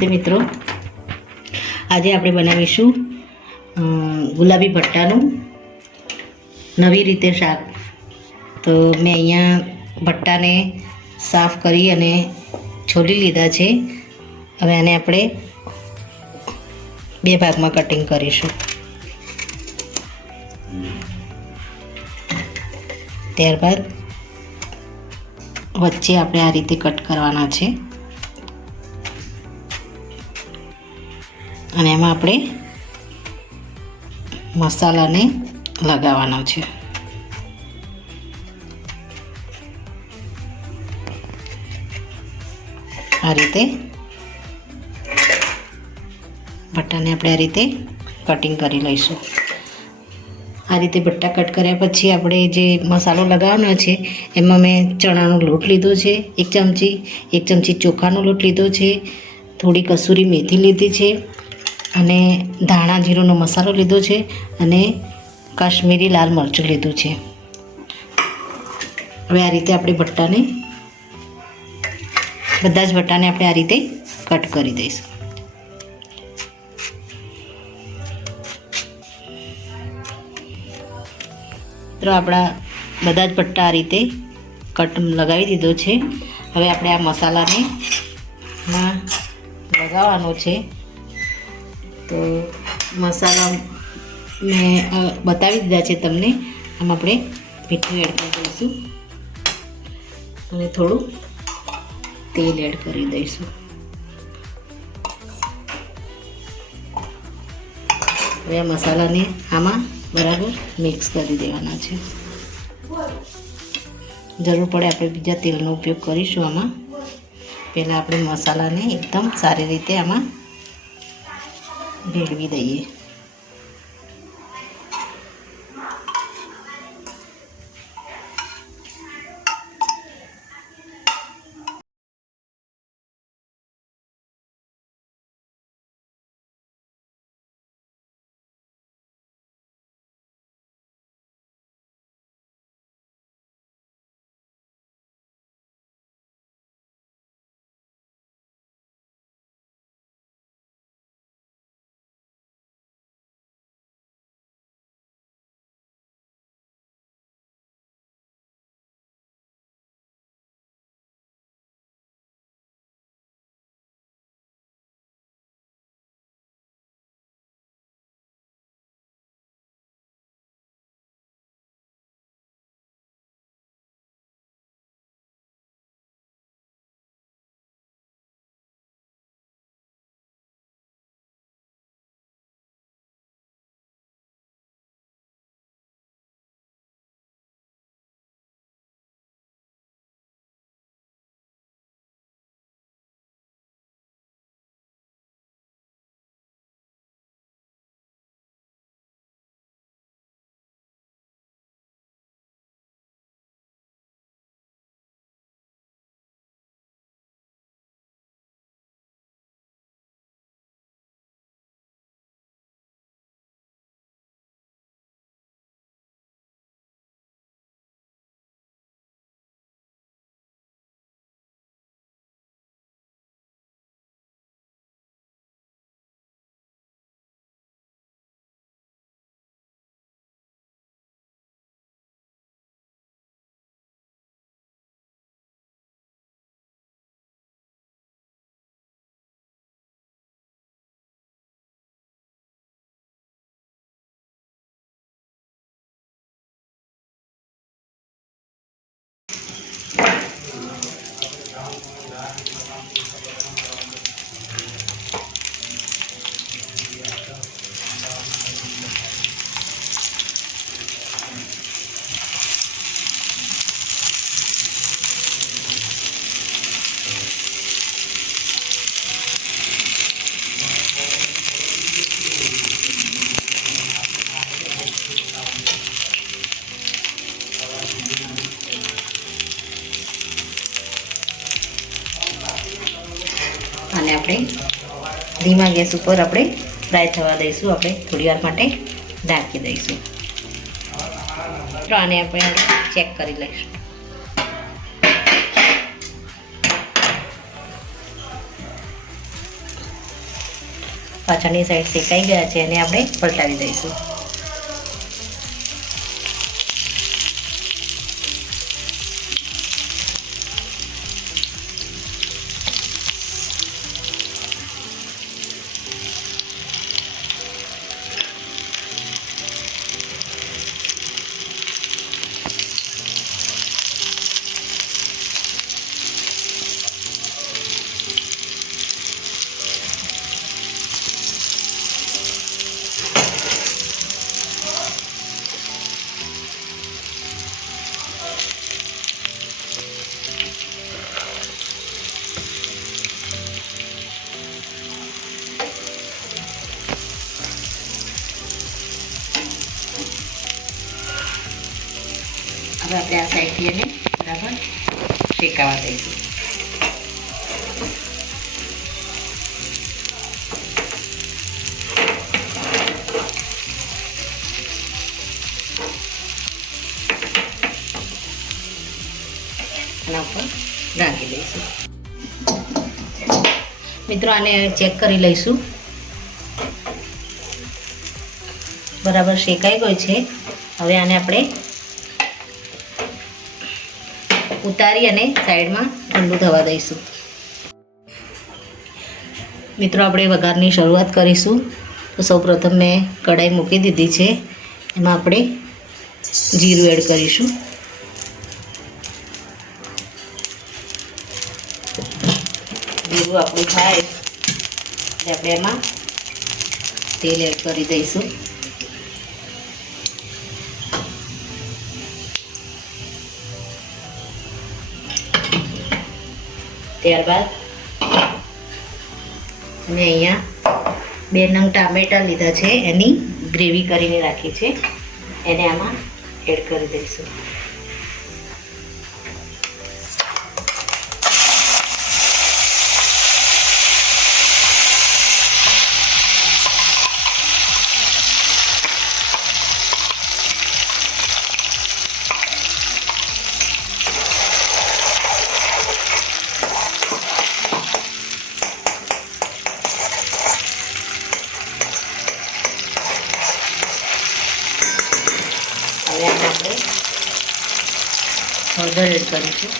નમસ્તે મિત્રો, આજે આપણે બનાવીશું ગુલાબી ભટ્ટાનું નવી રીતે શાક. તો મેં અહીંયા ભટ્ટાને સાફ કરી અને છોલી લીધા છે. હવે આને આપણે બે ભાગમાં કટિંગ કરીશું. ત્યારબાદ વચ્ચે આપણે આ રીતે કટ કરવાના છે અને એમાં આપણે મસાલાને લગાવવાનો છે. આ રીતે ભટ્ટાને આપણે આ રીતે કટિંગ કરી લઈશું. આ રીતે ભટ્ટા કટ કર્યા પછી આપણે જે મસાલો લગાવવાનો છે એમાં મેં ચણાનો લોટ લીધો છે, એક ચમચી ચોખાનો લોટ લીધો છે, થોડી કસૂરી મેથી લીધી છે અને ધાણા જીરુંનો મસાલો લીધો છે અને કાશ્મીરી લાલ મરચું લીધું છે. હવે આ રીતે આપણે બધા જ ભટ્ટાને આપણે આ રીતે કટ કરી દઈશું. તો આપણા બધા જ ભટ્ટા આ રીતે કટ લગાવી દીધો છે. હવે આપણે આ મસાલાને લગાવવાનો છે. તો મસાલા મેં બતાવી દીધા છે તમને. આમાં આપણે મીઠું એડ કરી દઈશું અને થોડું તેલ એડ કરી દઈશું. હવે આ મસાલાને આમાં બરાબર મિક્સ કરી દેવાના છે. જરૂર પડે આપણે બીજા તેલનો ઉપયોગ કરીશું. આમાં પહેલાં આપણે મસાલાને એકદમ સારી રીતે આમાં ભેળવી દઈએ. અને આપણે ધીમા ગેસ ઉપર આપણે ફ્રાય થવા દઈશું. આપણે થોડી વાર માટે ઢાંકી દઈશું. તો આને આપણે ચેક કરી લઈશું. પાછળની સાઈડ શેકાઈ ગયા છે અને આપણે પલટાવી દઈશું. હવે આપણે આ સાઈડથી એને બરાબર શેકાવા દઈશું. આના ઉપર ઢાંકી દઈશું. મિત્રો આને ચેક કરી લઈશું. બરાબર શેકાઈ ગયો છે. હવે આને આપણે ઉતારી અને સાઈડમાં ઠંડુ થવા દઈશું. મિત્રો આપણે વઘારની શરૂઆત કરીશું. તો સૌપ્રથમ મેં કઢાઈ મૂકી દીધી છે. એમાં આપણે જીરું એડ કરીશું. જીરું આપણું થાય એટલે આપણે એમાં તેલ એડ કરી દઈશું. ત્યારબાદ મેં અહીંયા 2 નંગ ટામેટાં લીધા છે, એની ગ્રેવી કરીને રાખી છે, એને આમાં એડ કરી દઈશું. હવે આમાં આપણે હળદર એડ કરીશું.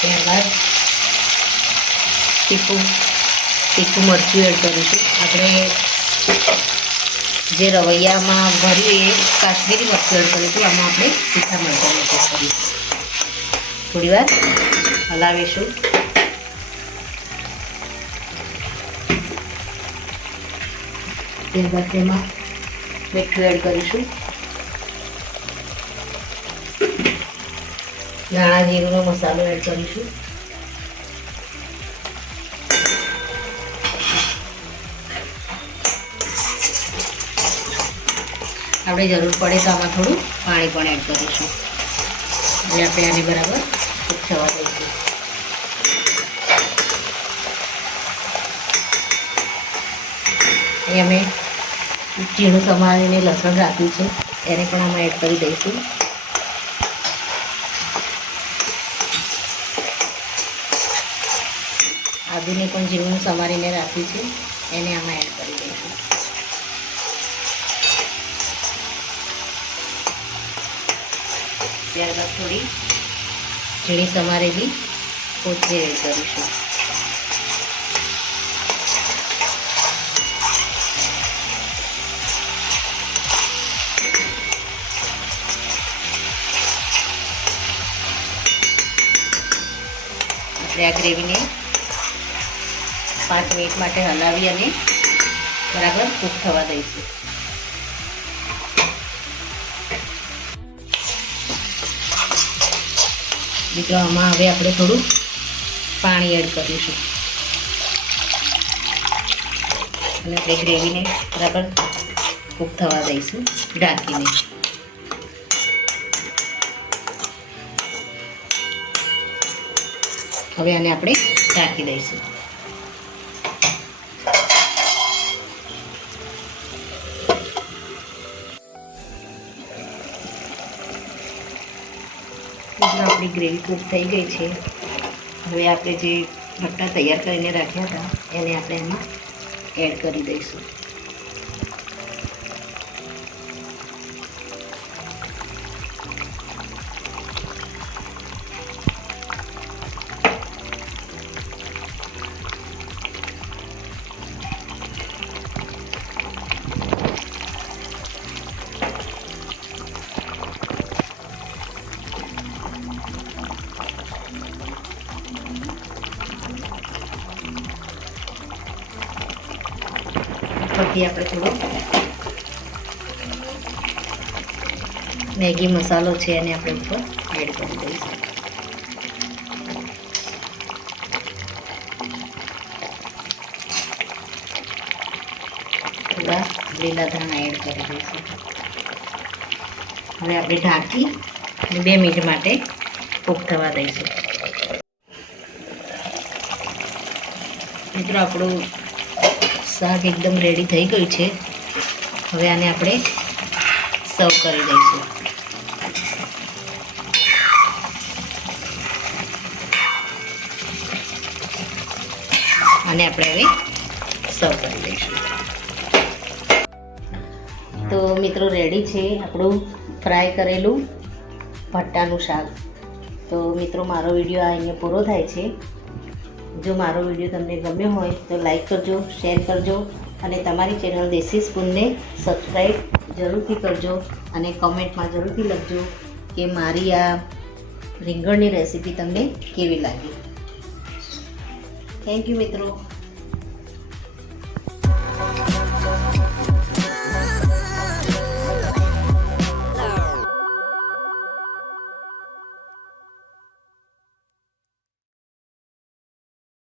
ત્યારબાદ તીખું મરચું એડ કરીશું. આપણે જે રવૈયામાં ભર્યું એ કાશ્મીરી મરચું એડ કરીશું. આમાં આપણે તીખા મરચાંનો ઉપયોગ કરીશું. થોડી વાર હલાવીશું. ત્યારબાદ તેમાં મીઠું એડ કરીશું. ધાણા જીરુંનો મસાલો એડ કરીશું. આપણે જરૂર પડે તો આમાં થોડું પાણી પણ એડ કરીશું. એટલે આપણે આને બરાબર કૂક થવા દઈશું. અહીંયા મેં ઝીણું સમારીને લસણ રાખ્યું છે, એને પણ આમાં એડ કરી દઈશું. આદુને પણ ઝીણું સમારીને રાખ્યું છે, એને આમાં એડ કરી દઈશું. ત્યારબાદ થોડી ઝીણી સમારેલી કોથમીર એડ કરીશું. આપણે આ ગ્રેવીને 5 મિનિટ માટે હલાવી અને બરાબર કૂક થવા દઈશું. મિત્રો આમાં હવે આપણે થોડું પાણી એડ કરીશું અને આપણે ગ્રેવીને બરાબર કૂક થવા દઈશું ઢાંકીને. હવે આને આપણે ઢાંકી દઈશું. આપણે આપણી ગ્રેવી કૂક થઈ ગઈ છે. હવે આપણે જે ભટ્ટા તૈયાર કરીને રાખ્યા હતા એને આપણે એમાં એડ કરી દઈશું. ઉપરથી આપણે થોડો મેગી મસાલો છે એને આપણે ઉપર એડ કરી દઈશું. થોડા લીલા ધાણા એડ કરી દઈશું. હવે આપણે ઢાંકી 2 મિનિટ માટે કૂક થવા દઈશું. મિત્રો આપણું શાક એકદમ રેડી થઈ ગયું છે. હવે આને આપણે સર્વ કરી દઈશું. આને આપણે હવે સર્વ કરી દઈશું. તો મિત્રો રેડી છે આપણું ફ્રાય કરેલું ભટ્ટાનું શાક. તો મિત્રો મારો વિડીયો આ અહીંયા પૂરો થાય છે. જો મારો વિડીયો તમને ગમ્યો હોય તો લાઈક કરજો, શેર કરજો અને તમારી ચેનલ દેશી સ્પૂનને સબસ્ક્રાઈબ જરૂરથી કરજો અને કમેન્ટમાં જરૂરથી લખજો કે મારી આ રીંગણની રેસીપી તમને કેવી લાગી. થેન્ક યુ મિત્રો.